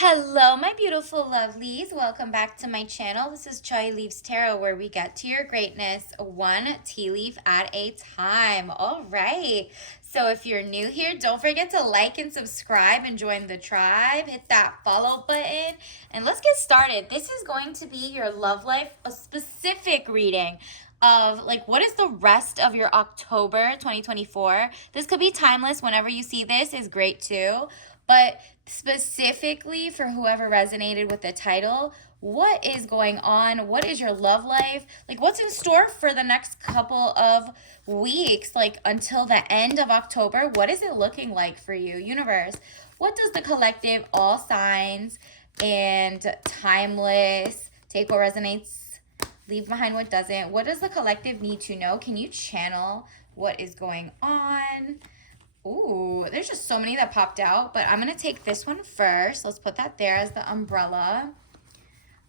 Hello, my beautiful lovelies. Welcome back to my channel. This is Chai Leaves Tarot, where we get to your greatness one tea leaf at a time. All right. So if you're new here, don't forget to like and subscribe and join the tribe. Hit that follow button and let's get started. This is going to be your love life, a specific reading of like what is the rest of your October 2024. This could be timeless. Whenever you see this is great too. But specifically for whoever resonated with the title, what is going on? What is your love life? Like, what's in store for the next couple of weeks? Like, until the end of October, what is it looking like for you, universe? What does the collective, all signs, and timeless, take what resonates, leave behind what doesn't? What does the collective need to know? Can you channel what is going on? Ooh, there's just so many that popped out, but I'm going to take this one first. Let's put that there as the umbrella.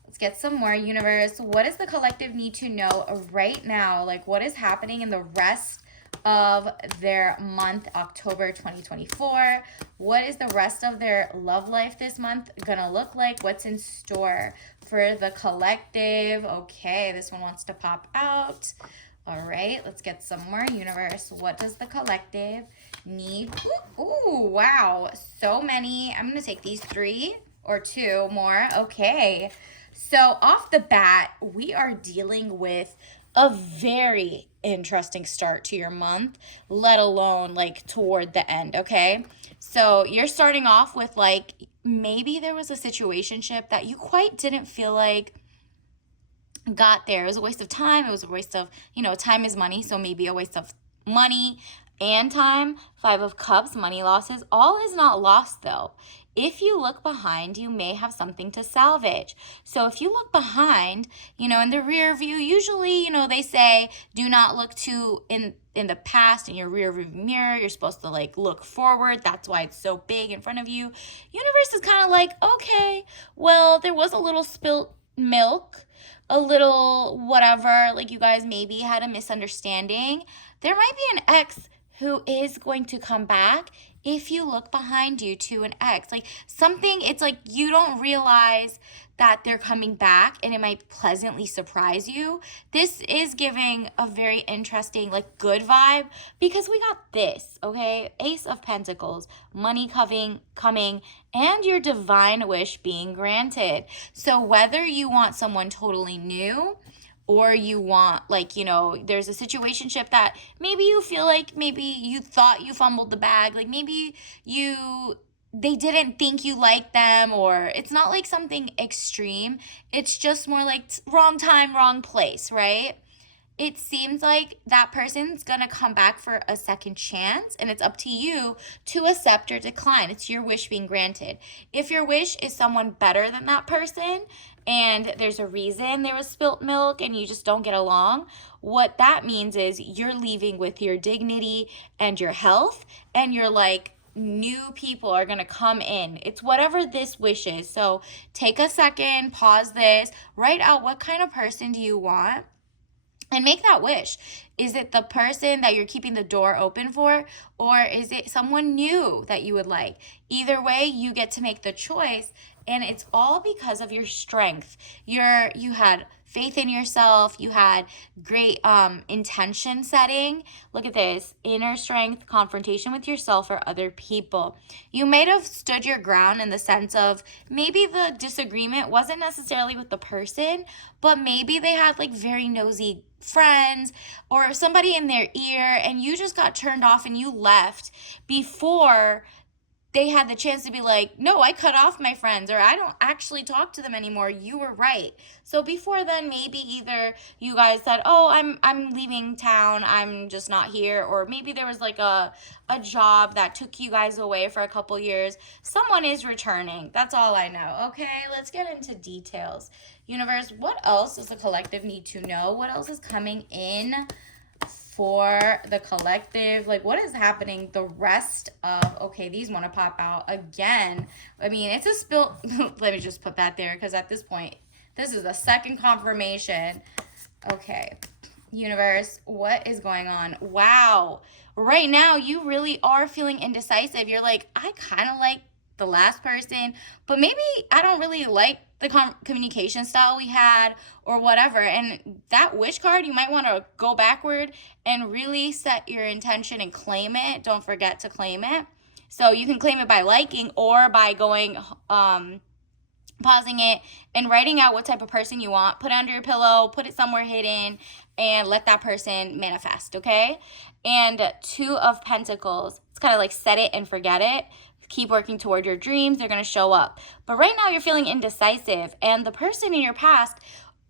Let's get some more, universe. What does the collective need to know right now? Like, what is happening in the rest of their month, October 2024? What is the rest of their love life this month gonna look like? What's in store for the collective? Okay, this one wants to pop out. All right, let's get some more, universe. What does the collective need? Ooh, wow, so many. I'm gonna take these 3 or 2 more. Okay, so off the bat, we are dealing with a very interesting start to your month, let alone like toward the end. Okay, so you're starting off with like maybe there was a situationship that you quite didn't feel like got there. It was a waste of time. It was a waste of, time is money. So maybe a waste of money and time. 5 of Cups, money losses. All is not lost though. If you look behind, you may have something to salvage. So if you look behind, in the rear view, usually, they say do not look too in the past in your rear view mirror. You're supposed to like look forward. That's why it's so big in front of you. Universe is kind of like, okay, well, there was a little spilt milk, a little whatever, like you guys maybe had a misunderstanding. There might be an ex who is going to come back if you look behind you to an ex. Like something, it's like you don't realize that they're coming back and it might pleasantly surprise you. This is giving a very interesting, like good vibe because we got this, okay? Ace of Pentacles, money coming, and your divine wish being granted. So whether you want someone totally new or you want like, there's a situationship that maybe you feel like maybe you thought you fumbled the bag, like maybe they didn't think you liked them, or it's not like something extreme. It's just more like wrong time, wrong place, right? It seems like that person's gonna come back for a second chance, and it's up to you to accept or decline. It's your wish being granted. If your wish is someone better than that person, and there's a reason there was spilt milk and you just don't get along, what that means is you're leaving with your dignity and your health, and you're like, new people are going to come in. It's whatever this wish is. So take a second, pause this, write out what kind of person do you want, and make that wish. Is it the person that you're keeping the door open for, or is it someone new that you would like? Either way, you get to make the choice, and it's all because of your strength. You had faith in yourself. You had great intention setting. Look at this. Inner strength, confrontation with yourself or other people. You might have stood your ground in the sense of maybe the disagreement wasn't necessarily with the person, but maybe they had like very nosy friends or somebody in their ear, and you just got turned off and you left before they had the chance to be like, no, I cut off my friends, or I don't actually talk to them anymore. You were right. So before then, maybe either you guys said, oh, I'm leaving town, I'm just not here, or maybe there was like a job that took you guys away for a couple years. Someone is returning. That's all I know. Okay, let's get into details. Universe, what else does the collective need to know? What else is coming in for the collective? Like, what is happening the rest of, okay, these want to pop out again. I mean, it's a spill. Let me just put that there, because at this point, this is the second confirmation. Okay, universe, what is going on? Wow, right now you really are feeling indecisive. You're like, I kind of like the last person, but maybe I don't really like the communication style we had or whatever. And that wish card, you might want to go backward and really set your intention and claim it. Don't forget to claim it. So you can claim it by liking or by going, pausing it and writing out what type of person you want. Put it under your pillow, put it somewhere hidden, and let that person manifest, okay? And Two of Pentacles, it's kind of like set it and forget it. Keep working toward your dreams. They're going to show up. But right now you're feeling indecisive, and the person in your past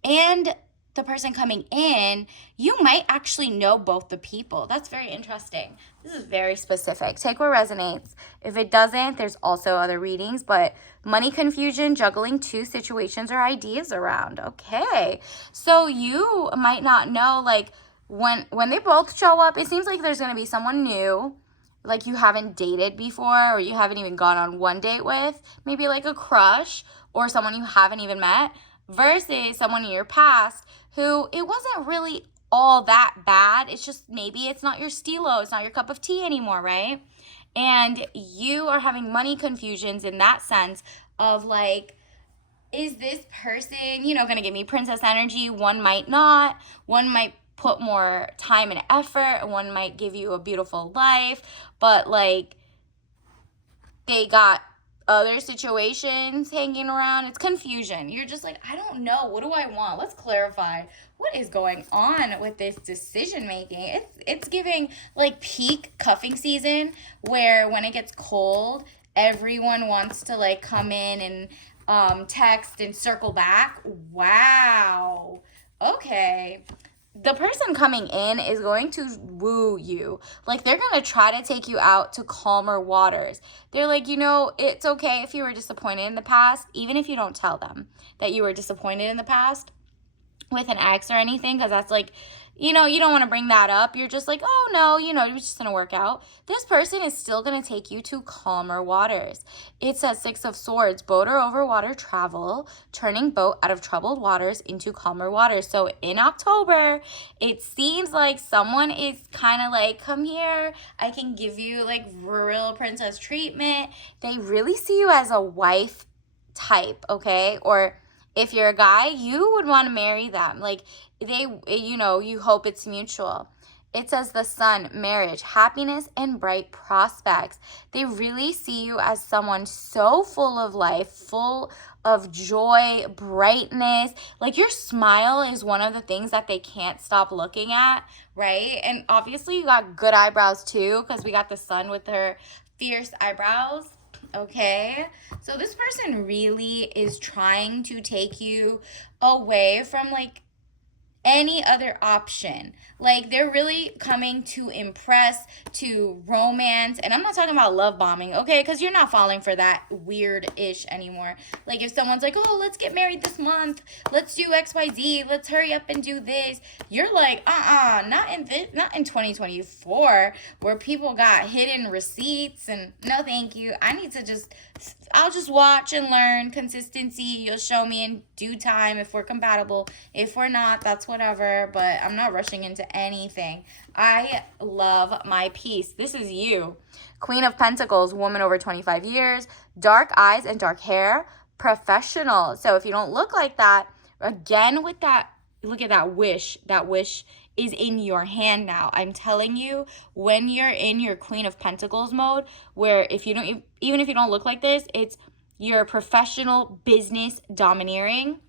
and the person coming in, you might actually know both the people. That's very interesting. This is very specific. Take what resonates. If it doesn't, there's also other readings, but money confusion, juggling two situations or ideas around. Okay. So you might not know, like, when they both show up, it seems like there's going to be someone new, like you haven't dated before or you haven't even gone on one date with, maybe like a crush or someone you haven't even met, versus someone in your past who it wasn't really all that bad. It's just maybe it's not your stilo. It's not your cup of tea anymore, right? And you are having money confusions in that sense of like, is this person, going to give me princess energy? One might not. One might put more time and effort. One might give you a beautiful life. But like, they got other situations hanging around. It's confusion. You're just like, I don't know. What do I want? Let's clarify. What is going on with this decision making? It's giving like peak cuffing season, where when it gets cold, everyone wants to like come in and text and circle back. Wow. Okay. The person coming in is going to woo you. Like, they're going to try to take you out to calmer waters. They're like, it's okay if you were disappointed in the past, even if you don't tell them that you were disappointed in the past with an ex or anything, because that's like, you don't want to bring that up. You're just like, oh no, it was just going to work out. This person is still going to take you to calmer waters. It says Six of Swords, boat or over water travel, turning boat out of troubled waters into calmer waters. So in October, it seems like someone is kind of like, come here, I can give you like real princess treatment. They really see you as a wife type, okay? Or if you're a guy, you would want to marry them. Like, you hope it's mutual. It says the Sun, marriage, happiness, and bright prospects. They really see you as someone so full of life, full of joy, brightness. Like, your smile is one of the things that they can't stop looking at, right? And obviously you got good eyebrows too, because we got the Sun with her fierce eyebrows. Okay, so this person really is trying to take you away from like any other option. Like, they're really coming to impress, to romance. And I'm not talking about love bombing, okay? Because you're not falling for that weird-ish anymore. Like, if someone's like, oh, let's get married this month, let's do XYZ, let's hurry up and do this, you're like, not in 2024, where people got hidden receipts and no thank you. I'll just watch and learn. Consistency, you'll show me in due time if we're compatible. If we're not, that's whatever, but I'm not rushing into anything. I love my peace. This is you. Queen of Pentacles, woman over 25 years, dark eyes and dark hair, professional. So if you don't look like that, again with that, look at that wish. That wish is in your hand now. I'm telling you, when you're in your Queen of Pentacles mode, where even if you don't look like this, it's your professional business domineering.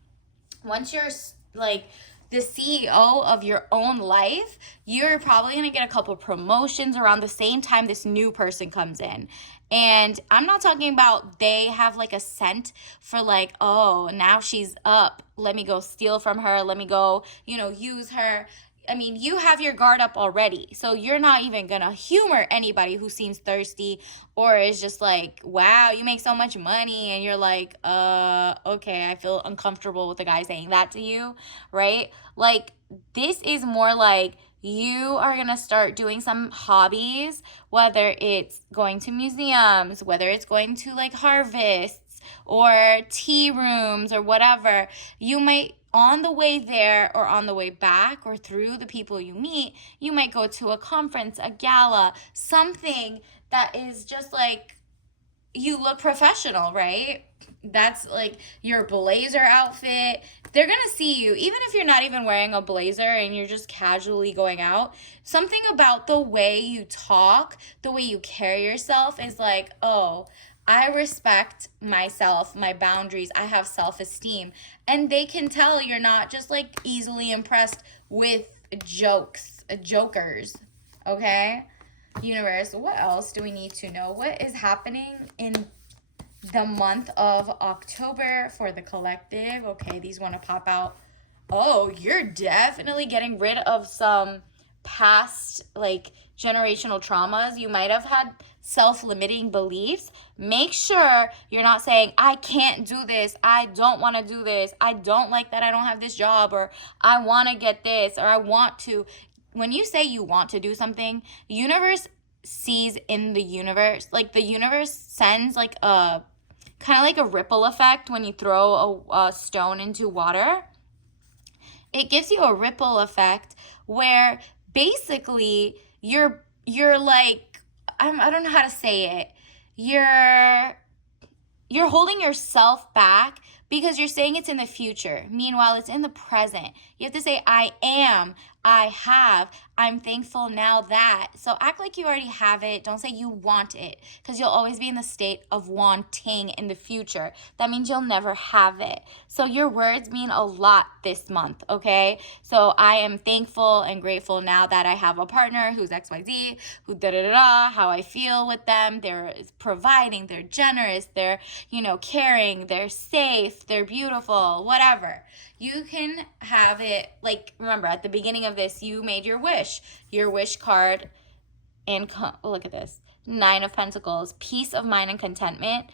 Once you're like the CEO of your own life, you're probably going to get a couple promotions around the same time this new person comes in. And I'm not talking about they have like a scent for like, oh, now she's up, let me go steal from her, let me go, use her. I mean, you have your guard up already. So you're not even going to humor anybody who seems thirsty or is just like, wow, you make so much money. And you're like, okay, I feel uncomfortable with the guy saying that to you, right? Like, this is more like you are going to start doing some hobbies, whether it's going to museums, whether it's going to like harvests or tea rooms or whatever. You might, on the way there or on the way back or through the people you meet, you might go to a conference, a gala, something that is just like you look professional, right? That's like your blazer outfit. They're going to see you, even if you're not even wearing a blazer and you're just casually going out. Something about the way you talk, the way you carry yourself is like, oh, I respect myself, my boundaries. I have self esteem. And they can tell you're not just like easily impressed with jokers. Okay? Universe, what else do we need to know? What is happening in the month of October for the collective? Okay, these want to pop out. Oh, you're definitely getting rid of some past, like, generational traumas. You might have had self-limiting beliefs. Make sure you're not saying, I can't do this, I don't want to do this, I don't like that I don't have this job, or I want to get this, or I want to. When you say you want to do something, universe sees in the universe, like the universe sends like a kind of like a ripple effect when you throw a stone into water. It gives you a ripple effect where basically you're like, I don't know how to say it. You're holding yourself back because you're saying it's in the future. Meanwhile, it's in the present. You have to say, I am, I have, I'm thankful now that. So act like you already have it. Don't say you want it, because you'll always be in the state of wanting in the future. That means you'll never have it. So your words mean a lot this month, okay? So I am thankful and grateful now that I have a partner who's XYZ, who da-da-da-da, how I feel with them. They're providing, they're generous, they're, caring, they're safe, they're beautiful, whatever. You can have it, like, remember, at the beginning of this, you made your wish card, and look at this, 9 of Pentacles, peace of mind and contentment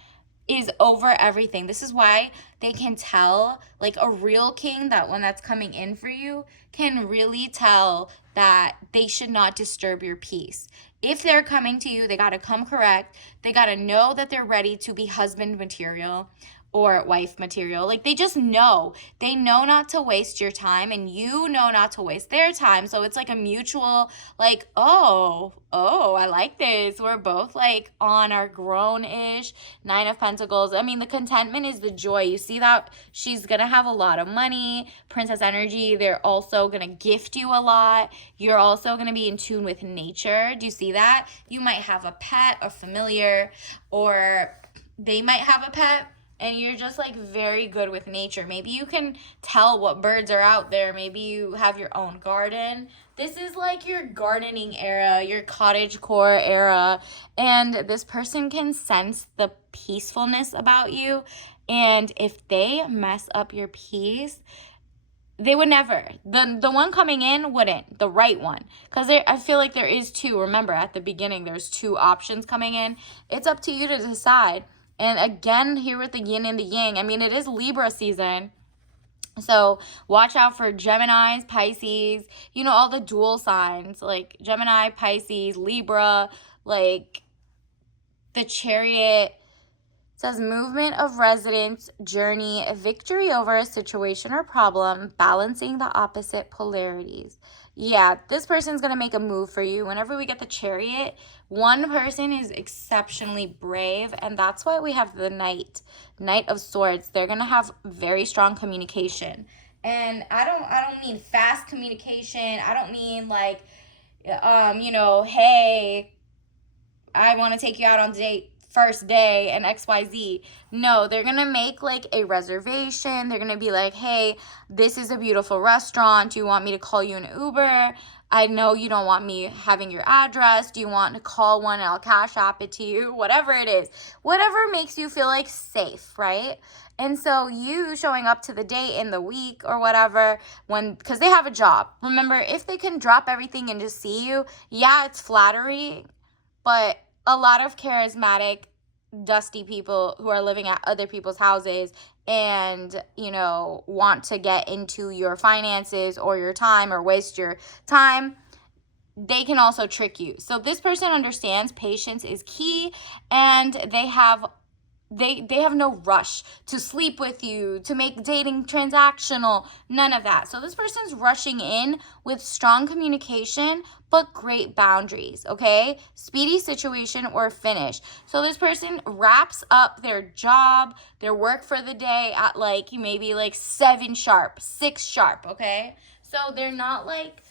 is over everything. This is why they can tell, like a real king, that one that's coming in for you can really tell that they should not disturb your peace. If they're coming to you, they got to come correct. They got to know that they're ready to be husband material or wife material. Like, they just know. They know not to waste your time, and you know not to waste their time. So it's like a mutual, like, oh, I like this. We're both like on our grown-ish 9 of Pentacles. I mean, the contentment is the joy. You see that she's going to have a lot of money. Princess energy. They're also going to gift you a lot. You're also going to be in tune with nature. Do you see that? You might have a pet, a familiar, or they might have a pet, and you're just like very good with nature. Maybe you can tell what birds are out there. Maybe you have your own garden. This is like your gardening era, your cottagecore era. And this person can sense the peacefulness about you. And if they mess up your peace, they would never. The one coming in wouldn't. The right one. Because I feel like there is 2. Remember, at the beginning, there's 2 options coming in. It's up to you to decide. And again, here with the yin and the yang, I mean, it is Libra season. So watch out for Geminis, Pisces, all the dual signs, like Gemini, Pisces, Libra, like the Chariot. It says movement of residence, journey, victory over a situation or problem, balancing the opposite polarities. Yeah, this person's going to make a move for you. Whenever we get the Chariot, one person is exceptionally brave, and that's why we have the Knight of Swords. They're going to have very strong communication. And I don't mean fast communication. I don't mean like hey, I want to take you out on date first day and XYZ. No, they're going to make like a reservation. They're going to be like, hey, this is a beautiful restaurant. Do you want me to call you an Uber? I know you don't want me having your address. Do you want to call one and I'll cash app it to you? Whatever it is. Whatever makes you feel like safe, right? And so you showing up to the date in the week or whatever, because they have a job. Remember, if they can drop everything and just see you, yeah, it's flattery, but a lot of charismatic, dusty people who are living at other people's houses and, want to get into your finances or your time or waste your time, they can also trick you. So this person understands patience is key, and they have they have no rush to sleep with you, to make dating transactional, none of that. So this person's rushing in with strong communication but great boundaries, okay? Speedy situation or finish. So this person wraps up their job, their work for the day at like maybe like 7 sharp, 6 sharp, okay? So they're not like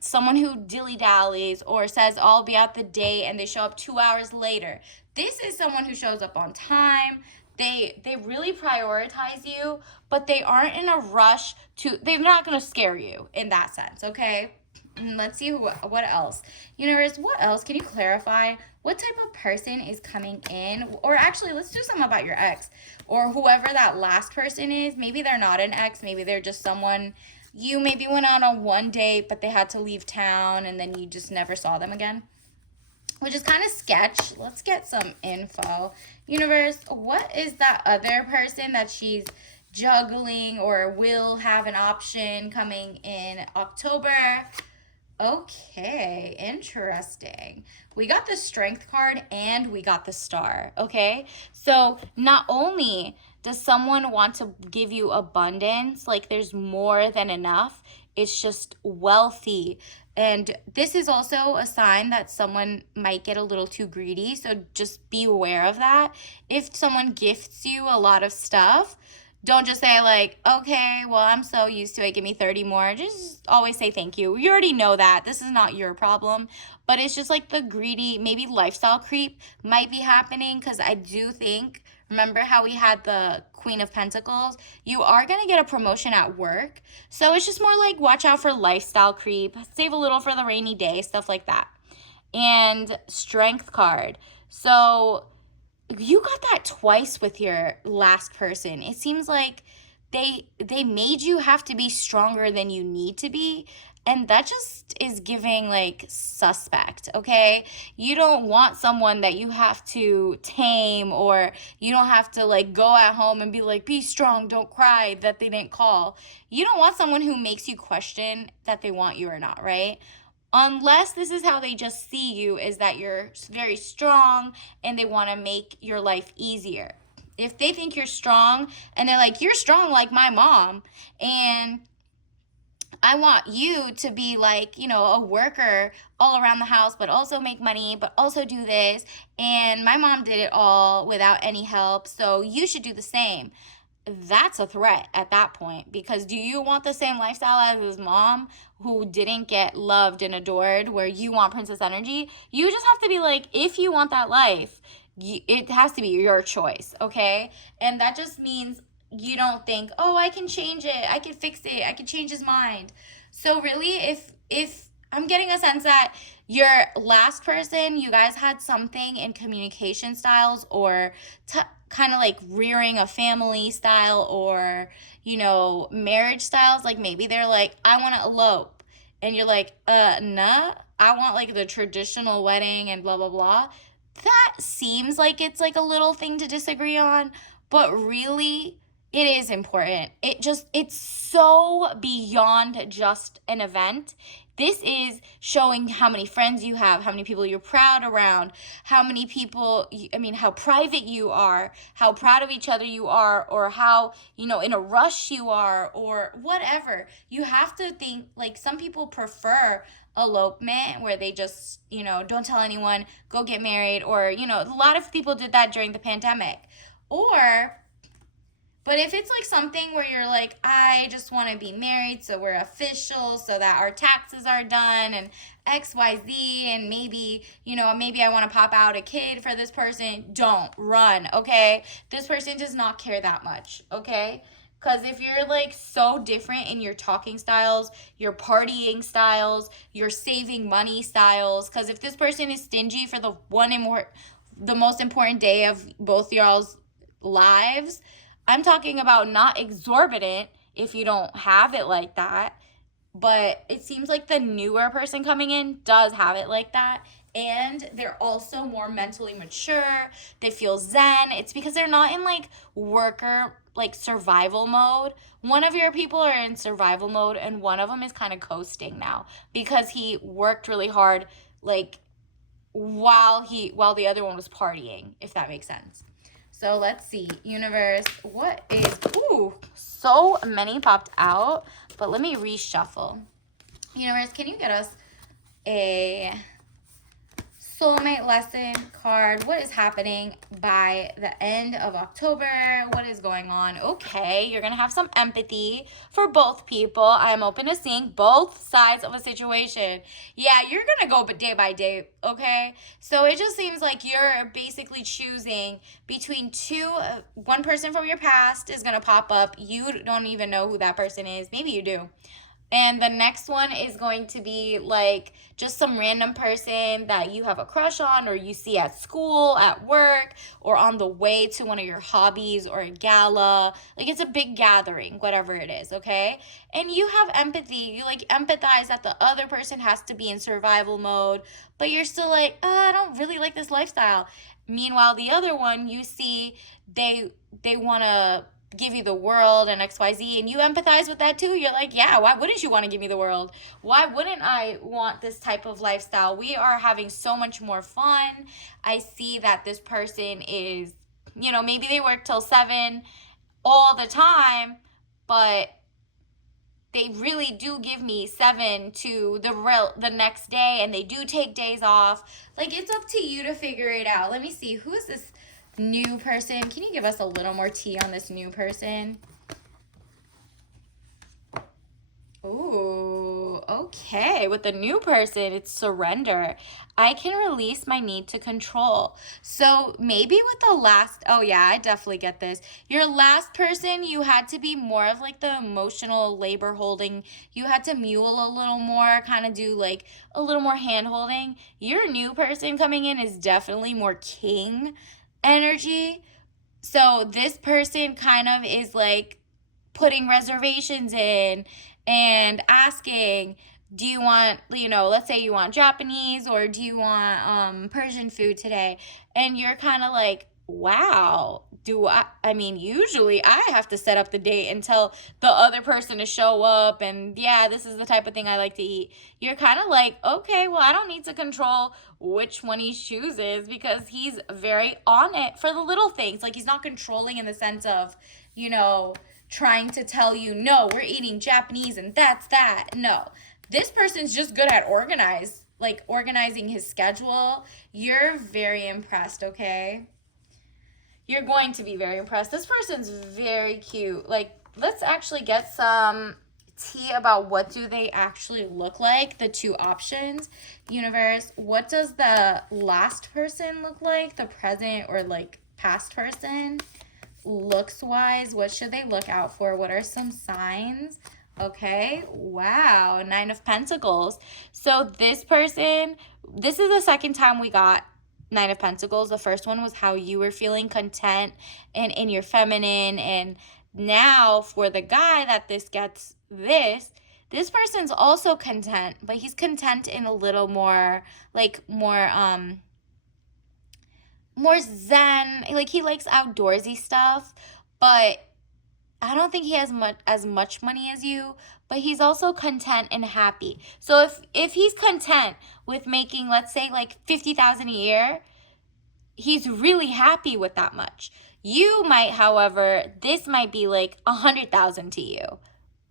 someone who dilly-dallies or says I'll be at the date and they show up 2 hours later. This is someone who shows up on time. They really prioritize you, but they aren't in a rush to, they're not going to scare you in that sense, okay? Let's see what else. Universe, what else? Can you clarify what type of person is coming in? Or actually, let's do something about your ex or whoever that last person is. Maybe they're not an ex. Maybe they're just someone you maybe went out on one date, but they had to leave town and then you just never saw them again, which is kind of sketch. Let's get some info. Universe, what is that other person that she's juggling or will have an option coming in October? Okay, interesting. We got the strength card and we got the star, okay? So not only does someone want to give you abundance, like there's more than enough, it's just wealthy. And this is also a sign that someone might get a little too greedy, so just be aware of that. If someone gifts you a lot of stuff, don't just say like, okay, well, I'm so used to it, give me 30 more. Just always say thank you. You already know that. This is not your problem. But it's just like the greedy, maybe lifestyle creep might be happening, because I do think, remember how we had the Queen of Pentacles? You are going to get a promotion at work. So it's just more like watch out for lifestyle creep. Save a little for the rainy day, stuff like that. And strength card. So you got that twice with your last person. It seems like they made you have to be stronger than you need to be, and that just is giving like suspect, okay? You don't want someone that you have to tame, or you don't have to like go at home and be like, be strong, don't cry that they didn't call. You don't want someone who makes you question that they want you or not, right? Unless this is how they just see you, is that you're very strong and they want to make your life easier. If they think you're strong and they're like, you're strong like my mom, and I want you to be like, a worker all around the house, but also make money, but also do this, and my mom did it all without any help, so you should do the same. That's a threat at that point, because do you want the same lifestyle as his mom, who didn't get loved and adored, where you want princess energy? You just have to be like, if you want that life, it has to be your choice, okay? And that just means you don't think, oh, I can change it, I can fix it, I can change his mind. So really, if I'm getting a sense that your last person, you guys had something in communication styles, or kind of like rearing a family style, or marriage styles. Like maybe they're like, I want to elope, and you're like, nah, I want like the traditional wedding and blah blah blah. That seems like it's like a little thing to disagree on, but really it is important. It's so beyond just an event. This is showing how many friends you have, how many people you're proud around, how many people, how private you are, how proud of each other you are, or how, in a rush you are, or whatever. You have to think, like, some people prefer elopement, where they just, don't tell anyone, go get married, or, a lot of people did that during the pandemic. But if it's like something where you're like, I just want to be married, so we're official, so that our taxes are done, and XYZ, and maybe I want to pop out a kid for this person, don't run, okay? This person does not care that much, okay? Because if you're like so different in your talking styles, your partying styles, your saving money styles, because if this person is stingy for the most important day of both y'all's lives, I'm talking about not exorbitant if you don't have it like that, but it seems like the newer person coming in does have it like that, and they're also more mentally mature. They feel zen. It's because they're not in like worker, like survival mode. One of your people are in survival mode, and one of them is kind of coasting now because he worked really hard, like while the other one was partying, if that makes sense. So let's see. Universe, what is... Ooh, so many popped out. But let me reshuffle. Universe, can you get us a soulmate lesson card? What is happening by the end of October? What is going on? Okay, you're gonna have some empathy for both people. I'm open to seeing both sides of a situation. Yeah, you're gonna go day by day, okay? So it just seems like you're basically choosing between two. One person from your past is gonna pop up. You don't even know who that person is. Maybe you do. And the next one is going to be like just some random person that you have a crush on, or you see at school, at work, or on the way to one of your hobbies or a gala. Like it's a big gathering, whatever it is, okay? And you have empathy. You like empathize that the other person has to be in survival mode, but you're still like, I don't really like this lifestyle. Meanwhile, the other one, you see they want to give you the world and XYZ, and you empathize with that too. You're like, yeah, why wouldn't you want to give me the world? Why wouldn't I want this type of lifestyle? We are having so much more fun. I see that this person is, maybe they work till 7 all the time, but they really do give me 7 to the next day, and they do take days off. Like, it's up to you to figure it out. Let me see, who is this new person? Can you give us a little more tea on this new person? Ooh, okay. With the new person, it's surrender. I can release my need to control. So maybe with the last, oh yeah, I definitely get this. Your last person, you had to be more of like the emotional labor holding. You had to mule a little more, kind of do like a little more hand holding. Your new person coming in is definitely more king energy. So this person kind of is like putting reservations in and asking, do you want, let's say you want Japanese, or do you want Persian food today? And you're kind of like, wow, usually I have to set up the date and tell the other person to show up, and yeah, this is the type of thing I like to eat. You're kind of like, okay, well, I don't need to control which one he chooses, because he's very on it for the little things. Like, he's not controlling in the sense of, trying to tell you, no, we're eating Japanese and that's that. No, this person's just good at organizing his schedule. You're very impressed, okay? You're going to be very impressed. This person's very cute. Like, let's actually get some tea about what do they actually look like, the two options. Universe, what does the last person look like, the present or like past person? Looks wise, what should they look out for? What are some signs? Okay, wow, 9 of Pentacles. So this person, this is the second time we got 9 of Pentacles. The first one was how you were feeling content and in your feminine. And now for the guy that this gets this person's also content, but he's content in a little more, like more zen. Like, he likes outdoorsy stuff, but I don't think he has as much money as you, but he's also content and happy. So if he's content with making, let's say, like 50,000 a year, he's really happy with that much. You might, however, this might be like 100,000 to you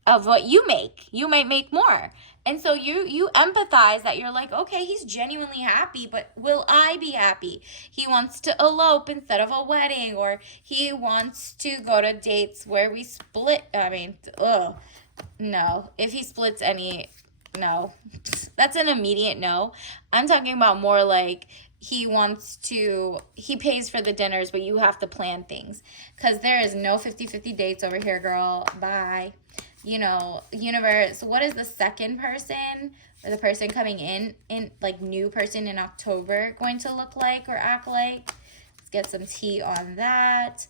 of what you make. You might make more. And so you empathize that you're like, okay, he's genuinely happy, but will I be happy? He wants to elope instead of a wedding, or he wants to go to dates where we split. No. If he splits no. That's an immediate no. I'm talking about more like he pays for the dinners, but you have to plan things. Because there is no 50-50 dates over here, girl. Bye. Universe, what is the second person or the person coming in like new person in October going to look like or act like? Let's get some tea on that.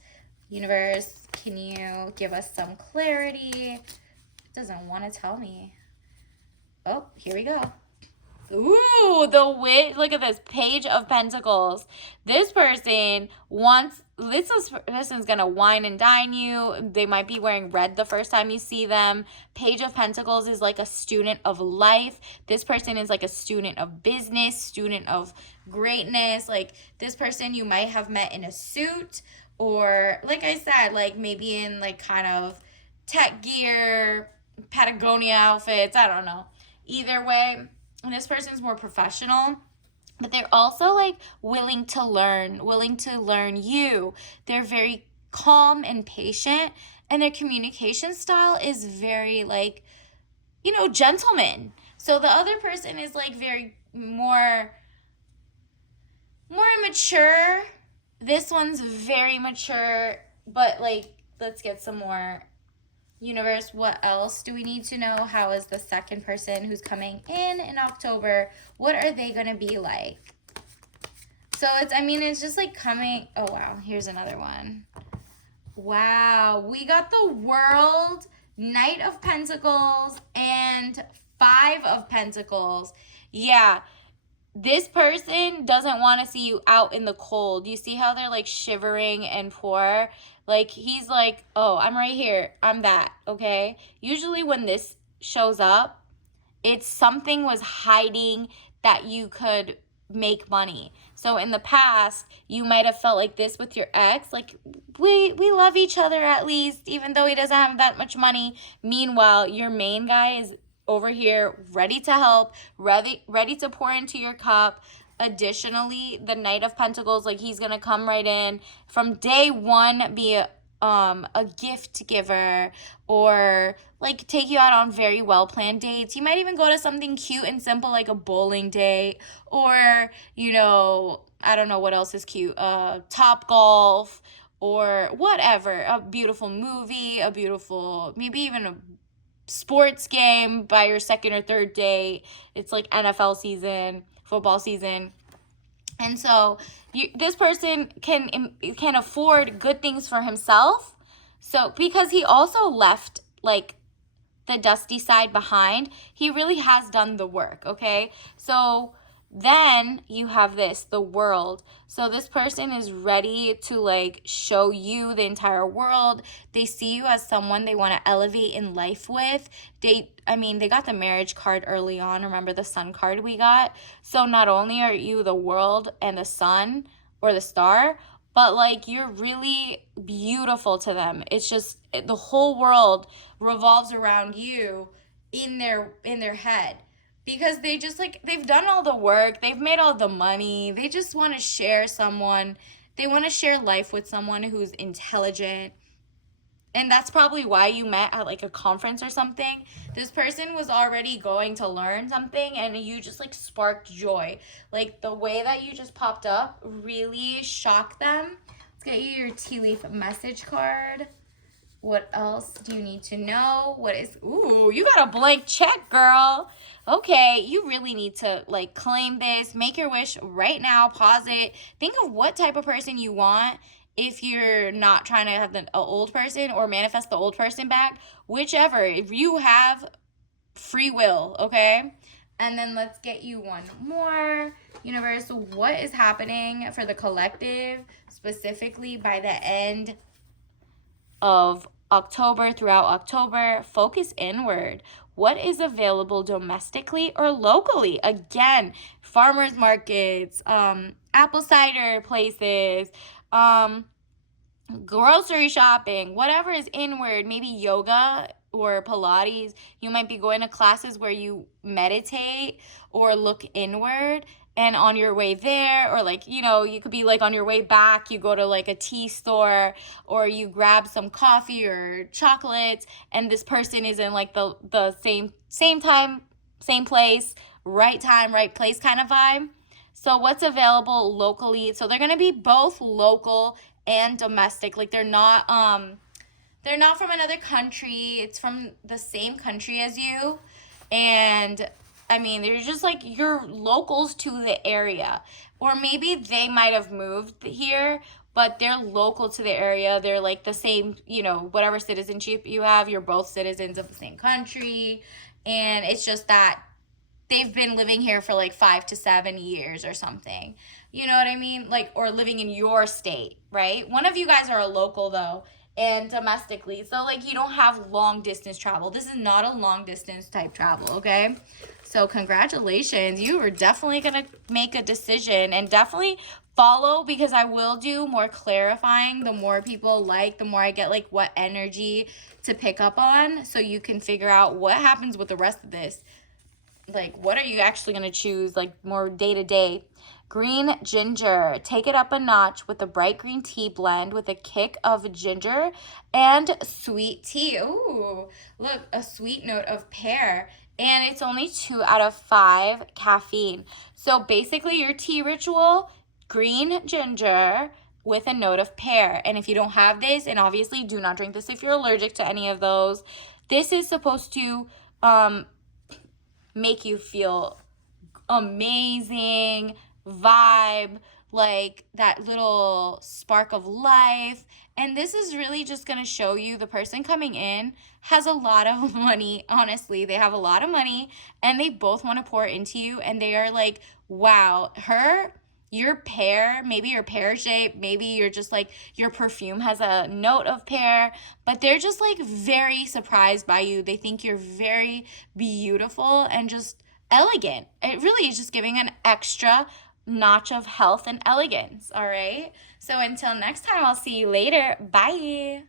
Universe, can you give us some clarity? It doesn't want to tell me. Oh, here we go. Ooh, the witch. Look at this. Page of Pentacles. This person's going to wine and dine you. They might be wearing red the first time you see them. Page of Pentacles is like a student of life. This person is like a student of business, student of greatness. Like, this person you might have met in a suit, or like I said, like maybe in like kind of tech gear, Patagonia outfits, I don't know. Either way, this person's more professional, but they're also like willing to learn you. They're very calm and patient, and their communication style is very like, you know, gentleman. So the other person is like very more mature. This one's very mature, but like let's get some more. Universe, what else do we need to know? How is the second person who's coming in October? What are they going to be like? So it's just like coming. Oh, wow. Here's another one. Wow. We got the World, Knight of Pentacles, and Five of Pentacles. Yeah. This person doesn't want to see you out in the cold. You see how they're like shivering and poor? Like he's like, oh, I'm right here. I'm that, okay? Usually when this shows up, it's something was hiding that you could make money. So in the past, you might have felt like this with your ex, like we love each other at least, even though he doesn't have that much money. Meanwhile, your main guy is over here ready to help, ready to pour into your cup. Additionally, the Knight of Pentacles, like he's gonna come right in from day one, be a gift giver, or like take you out on very well planned dates. You might even go to something cute and simple like a bowling date, or you know, I don't know what else is cute, Top Golf, or whatever, a beautiful movie, a beautiful, maybe even a sports game by your second or third date. It's like NFL season, football season. And so this person can afford good things for himself. So because he also left like the dusty side behind, he really has done the work, okay? So then you have this, the World. So this person is ready to like show you the entire world. They see you as someone they want to elevate in life with. They got the marriage card early on. Remember the sun card we got? So not only are you the world and the sun or the star, but like you're really beautiful to them. It's just the whole world revolves around you in their head, because they just like they've done all the work, they've made all the money, they just want to share someone, they want to share life with someone who's intelligent. And that's probably why you met at like a conference or something. This person was already going to learn something and you just like sparked joy. Like the way that you just popped up really shocked them. Let's get you your tea leaf message card. What else do you need to know? Ooh, you got a blank check, girl. Okay, you really need to like claim this. Make your wish right now. Pause it. Think of what type of person you want. If you're not trying to have an old person or manifest the old person back, whichever. If you have free will, okay? And then let's get you one more. Universe, what is happening for the collective, specifically by the end of October, throughout October? Focus inward. What is available domestically or locally? Again, farmers markets, apple cider places, grocery shopping, whatever is inward, maybe yoga or Pilates. You might be going to classes where you meditate or look inward, and on your way there, or like, you know, you could be like on your way back, you go to like a tea store or you grab some coffee or chocolates, and this person is in like the same time, same place, right time, right place kind of vibe. So what's available locally? So they're going to be both local and domestic. Like they're not from another country. It's from the same country as you. And I mean, they're just like you're locals to the area. Or maybe they might have moved here, but they're local to the area. They're like the same, you know, whatever citizenship you have, you're both citizens of the same country. And it's just that they've been living here for like 5 to 7 years or something. You know what I mean? Like, or living in your state, right? One of you guys are a local though, and domestically. So like you don't have long distance travel. This is not a long distance type travel, okay? So congratulations. You are definitely going to make a decision and definitely follow, because I will do more clarifying. The more people like, the more I get like what energy to pick up on, so you can figure out what happens with the rest of this. Like, what are you actually going to choose, like, more day to day? Green ginger. Take it up a notch with a bright green tea blend with a kick of ginger and sweet tea. Ooh, look, a sweet note of pear. And it's only 2 out of 5 caffeine. So basically your tea ritual, green ginger with a note of pear. And if you don't have this, and obviously do not drink this if you're allergic to any of those, this is supposed to make you feel amazing, vibe, like that little spark of life. And this is really just going to show you the person coming in has a lot of money. Honestly, they have a lot of money and they both want to pour into you, and they are like, wow, your pear, maybe your pear shape, maybe you're just like, your perfume has a note of pear, but they're just like very surprised by you. They think you're very beautiful and just elegant. It really is just giving an extra notch of health and elegance. All right. So until next time, I'll see you later. Bye.